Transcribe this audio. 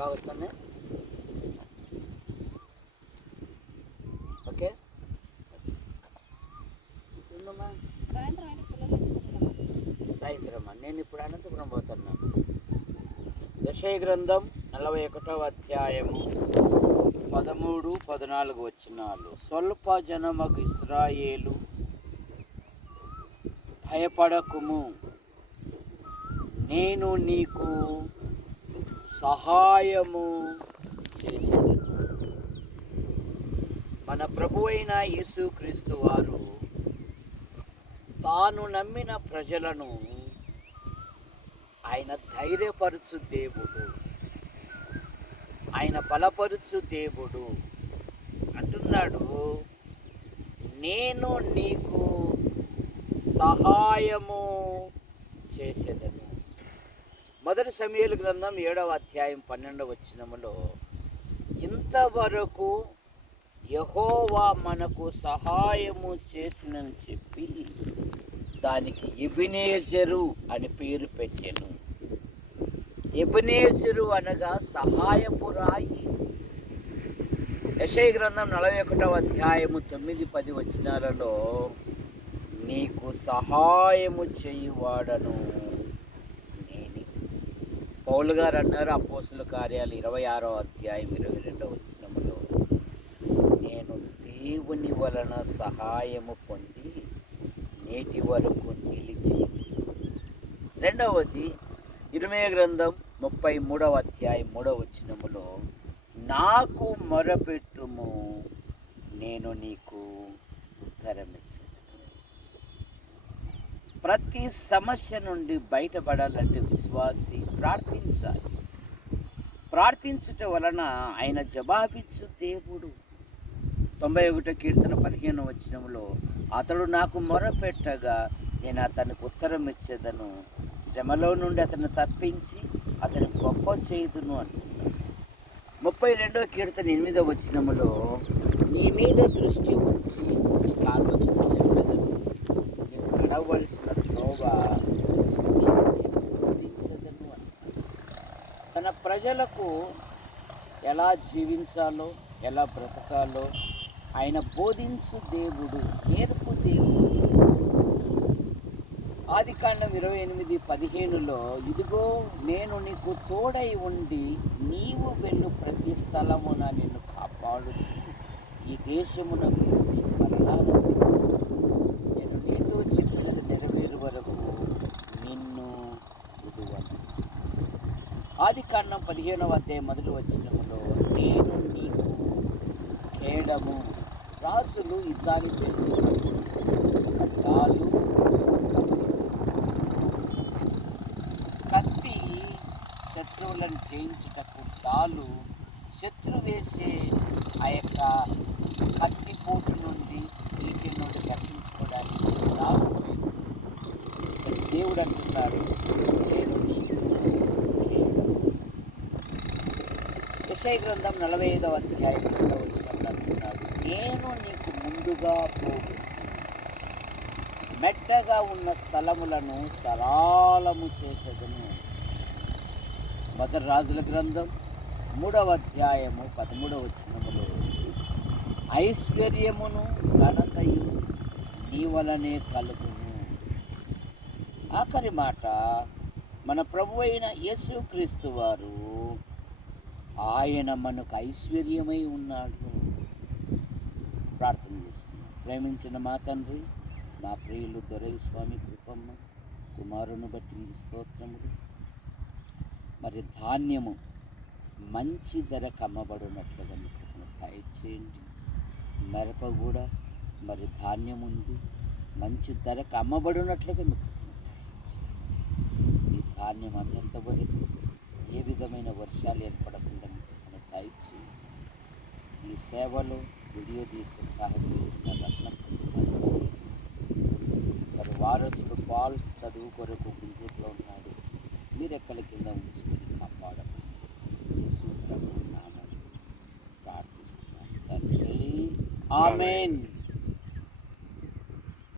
బాగా వస్తుంది. ఓకే సాయంత్రం నేను ఇప్పుడు అనంతపురం పోతున్నాను. యెషయా గ్రంథం 41వ అధ్యాయము 13, 14 వచనాలు. స్వల్ప జనమగు ఇశ్రాయేలు, భయపడకుము, నేను నీకు సహాయము చేసేదను. మన ప్రభువైన యేసుక్రీస్తు వారు తాను నమ్మిన ప్రజలను ఆయన ధైర్యపరచు దేవుడు, ఆయన బలపరచు దేవుడు అంటున్నాడు. నేను నీకు సహాయము చేసేదను. మొదటి సమూయేలు గ్రంథం 7వ అధ్యాయం 12వ వచనములో, ఇంతవరకు యెహోవా మనకు సహాయము చేసినని చెప్పి దానికి ఎబెనేజరు అని పేరు పెట్టాను. ఎబెనేజరు అనగా సహాయపు రాయి. యెషయా గ్రంథం 41వ అధ్యాయము 9, 10 వచనాలలో, నీకు సహాయము చేయువాడను నేనే. పౌలు గారు అన్నారు అపోస్తుల కార్యాలు 26వ అధ్యాయం 22వ వచనములో, నేను దేవుని వలన సహాయము పొంది నేటి వరకు నిలిచి. రెండవది ఇర్మీయా గ్రంథం 33వ అధ్యాయం 3వ వచనములో, నాకు మొరపెట్టుము, నేను నీకు ఉత్తరమిచ్చేదను. ప్రతి సమస్య నుండి బయటపడాలంటే విశ్వాసి ప్రార్థించాలి. ప్రార్థించటం వలన ఆయన జవాబిచ్చు దేవుడు. 91వ కీర్తన 15వ వచనములో, అతడు నాకు మొరపెట్టగా నేను అతనికి ఉత్తరం ఇచ్చేదను, శ్రమలో నుండి అతను తప్పించి అతను గొప్ప చేయుదును అంటున్నాడు. 32వ కీర్తన 8వ వచనములో, నీ మీద దృష్టి ఉంచి నీకు ఆలోచన చెప్పేదను, నీవు నడవలసిన త్రోవ బోధించదను అంటున్నాడు. తన ప్రజలకు ఎలా జీవించాలో, ఎలా బ్రతకాలో ఆయన బోధించు దేవుడు, నేర్పు దేవుడు. ఆదికాండం 28:15లో, ఇదిగో నేను నీకు తోడై ఉండి నీవు వెళ్ళు ప్రతి స్థలమున నిన్ను కాపాడుచు ఈ దేశమునకు నీకు మరలా రప్పించును, నేను నీతో చెప్పినది నెరవేరు వరకు నిన్ను విడువను. ఆదికాండం 15వ అధ్యాయం 1వ వచనములో, నేను నీకు కేడము. రాజులు యుద్ధానికి వెళ్తున్నప్పుడు ఒక డాలు, కత్తి శత్రువులను జయించుటకు, డాలు శత్రు వేసే ఆ యొక్క కత్తిపోటు నుండి వీటి నుండి తప్పించుకోవడానికి డాలు ఉపయోగిస్తుంది. దేవుడు అంటున్నాడు, నేను నీకు కేడము. యెషయా గ్రంథం 45వ అధ్యాయం 2వ వచనంలో అంటున్నాడు, నేను నీకు ముందుగా పోవచ్చు, మెట్టగా ఉన్న స్థలములను సరళము చేసేదను. మొదటి రాజుల గ్రంథం 3వ అధ్యాయము 13వ వచనములో, ఐశ్వర్యమును ఘనతయు నీ వలనే కలుగును. ఆఖరి మాట, మన ప్రభు అయిన యేసుక్రీస్తు వారు ఆయన మనకు ఐశ్వర్యమై ఉన్నాడు. ప్రార్థన చేసుకున్నాం. ప్రేమించిన మా తండ్రి, మా ప్రియులు దొరయ్య స్వామి కృపమ్మ కుమారుని బట్టి మీకు స్తోత్రములు. మరి ధాన్యము మంచి ధరకు అమ్మబడినట్లుగా మీకు దయచేయండి. మిరప కూడా మరి ధాన్యం ఉంది, మంచి ధరకు అమ్మబడినట్లుగా మీకు ఈ ధాన్యం అమ్మేంత వరకు ఏ విధమైన వర్షాలు ఏర్పడకుండా మీకు దయచేయండి. ఈ సేవలో వీడియో తీసి సహకరించిన రత్నం మరి వారసుడు పాల్ చదువు కొరకు గుంటూరులో ఉన్నాడు. మీరు ఎక్కడి కింద ఉంచుకొని కాపాడమని యేసు ప్రభువు నామములో ప్రార్థిస్తున్నాను తండ్రి. ఆమేన్.